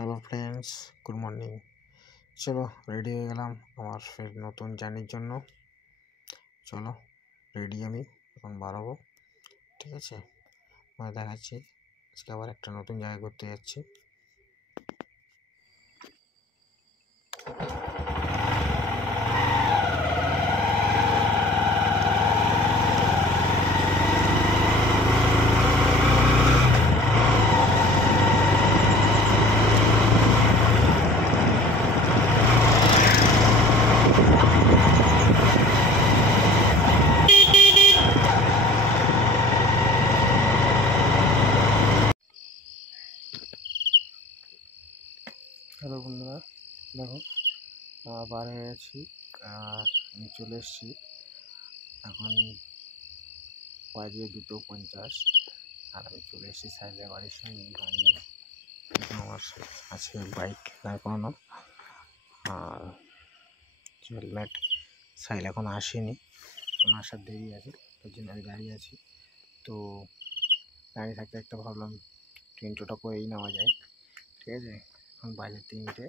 Hello friends, good morning. চলো ready হয়ে গেলাম আমার ফের নতুন জার্নির জন্য। চলো রেডি, আমি এখন বাড়াবো। ঠিক আছে, আমি দেখাচ্ছি। আজকে আবার একটা নতুন জায়গায় ঘুরতে যাচ্ছি। হ্যালো বন্ধুরা, দেখো বার হয়ে গেছি আর আমি চলে এসেছি। এখন বাজে 2:50 আর আমি চলে এসেছি সাইডে বাড়ির সঙ্গে দাঁড়িয়ে। আমার আছে বাইক দাঁড় করানো আর হেলমেট সাইল এখন আসেনি, এখন আসার দেরি আছে, তার জন্য আমি দাঁড়িয়ে আছি। তো দাঁড়িয়ে থাকতে থাকতে ভাবলাম ইন্ট্রোটা করেই নেওয়া যায়। ঠিক আছে, এখন বাজে 3টে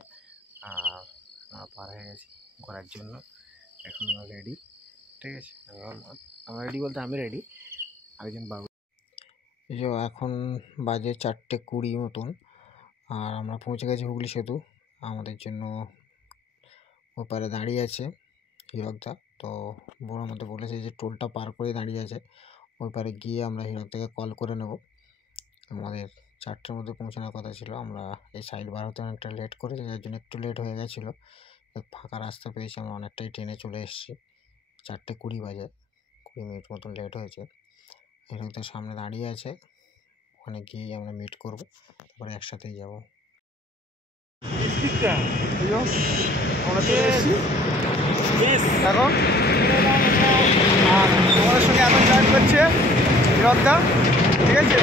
আর পার হয়ে গেছি ঘোরার জন্য। এখন আমরা রেডি। ঠিক আছে, আমরা রেডি বলতে আমি রেডি, আরেকজন বাবু। এই যে এখন বাজে 4:20 মতন আর আমরা পৌঁছে গেছি হুগলি সেতু। আমাদের জন্য ওপারে দাঁড়িয়ে আছে হিরকদা। তো বড় আমাদের বলেছে যে টোলটা পার করে দাঁড়িয়ে আছে, ওই পারে গিয়ে আমরা হিরকদাকে কল করে নেব। আমাদের 4টার মধ্যে পৌঁছানোর কথা ছিল। আমরা এই সাইড বার হতে অনেকটা লেট করেছি, যার জন্য একটু লেট হয়ে গেছিলো। ফাঁকা রাস্তা পেয়েছি, আমরা অনেকটাই ট্রেনে চলে এসেছি। 4:20 বাজে, 20 মিনিট মতন লেট হয়েছে। হিরকদার সামনে দাঁড়িয়ে আছে, ওখানে গিয়ে আমরা মিট করবো, তারপরে একসাথেই যাবো। আমরা চলে এসেছি এখন, আর তোমাদের সঙ্গে এখন জয়েন করছে হিরকদা। ঠিক আছে,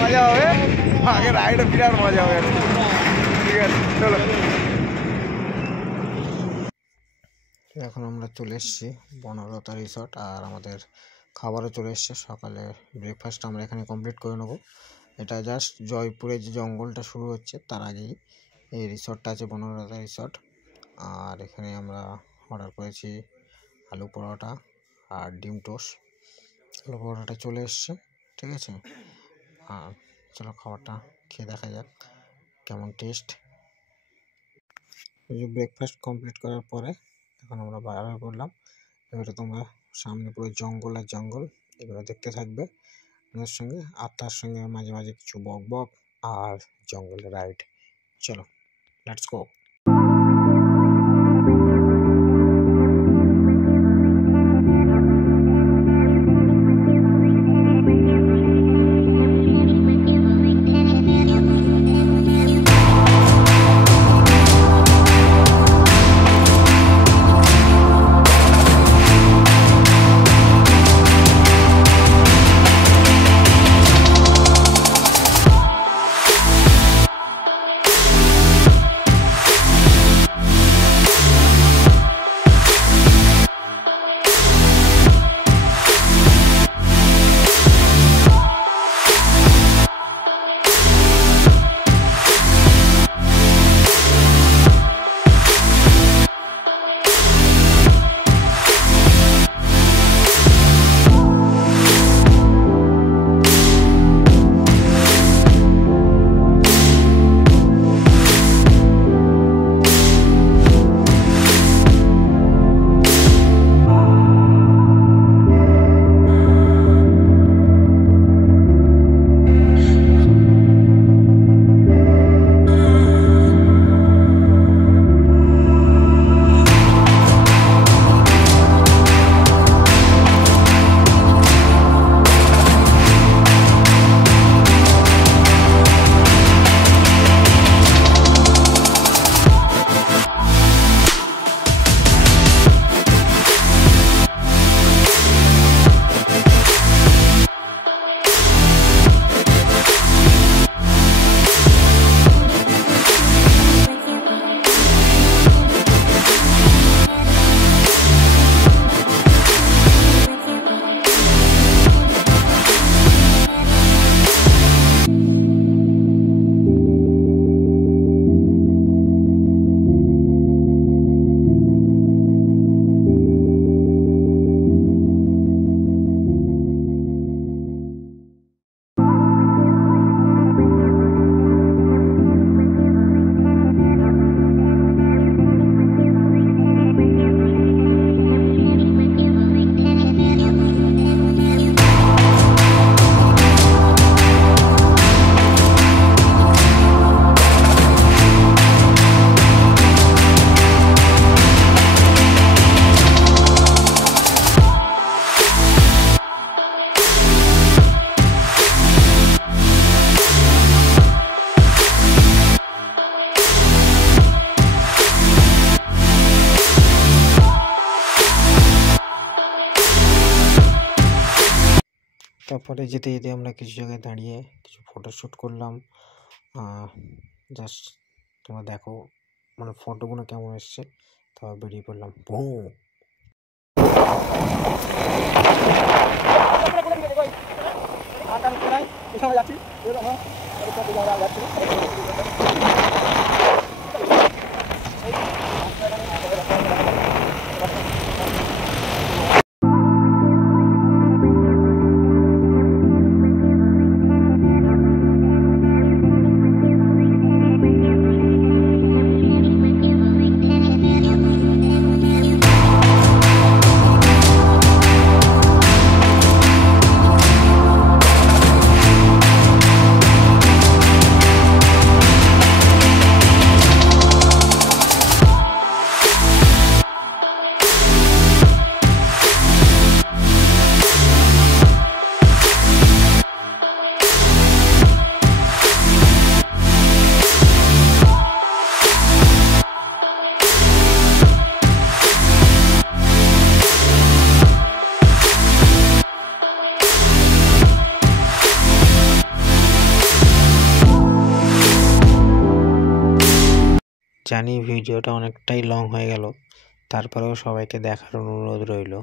মজা হবে, আগে রাইডে বিরাট মজা হবে। ঠিক আছে, চলো। এখন আমরা চলে এসেছি বনলতা রিসর্ট আর আমাদের খাবারও চলে এসছে। সকালে ব্রেকফাস্ট আমরা এখানে কমপ্লিট করে নেবো। এটা জাস্ট জয়পুরে যে জঙ্গলটা শুরু হচ্ছে তার আগেই এই রিসর্টটা আছে, বনলতা রিসর্ট। আর এখানে আমরা অর্ডার করেছি আলু পরোটা আর ডিম টোস্ট। আলু পরোটাটা চলে এসছে। ঠিক আছে, আর চলো খাবারটা খেয়ে দেখা যাক কেমন টেস্ট। এই যে ব্রেকফাস্ট কমপ্লিট করার পরে এখন আমরা বাইরে করলাম। এবারে তোমরা সামনে পুরো জঙ্গল আর জঙ্গল এগুলো দেখতে থাকবে আমাদের সঙ্গে, আর তার সঙ্গে মাঝে মাঝে কিছু বক বক আর জঙ্গলের রাইড। চলো, লেটস গো। তারপরে যেতে যেতে আমরা কিছু জায়গায় দাঁড়িয়ে কিছু ফটোশ্যুট করলাম। জাস্ট তোমরা দেখো মানে ফটোগুলো কেমন এসছে। তারপর বেরিয়ে পড়লাম। জানি ভিডিওটা অনেকটাই লং হয়ে গেল, তারপরেও সবাইকে দেখার অনুরোধ রইল।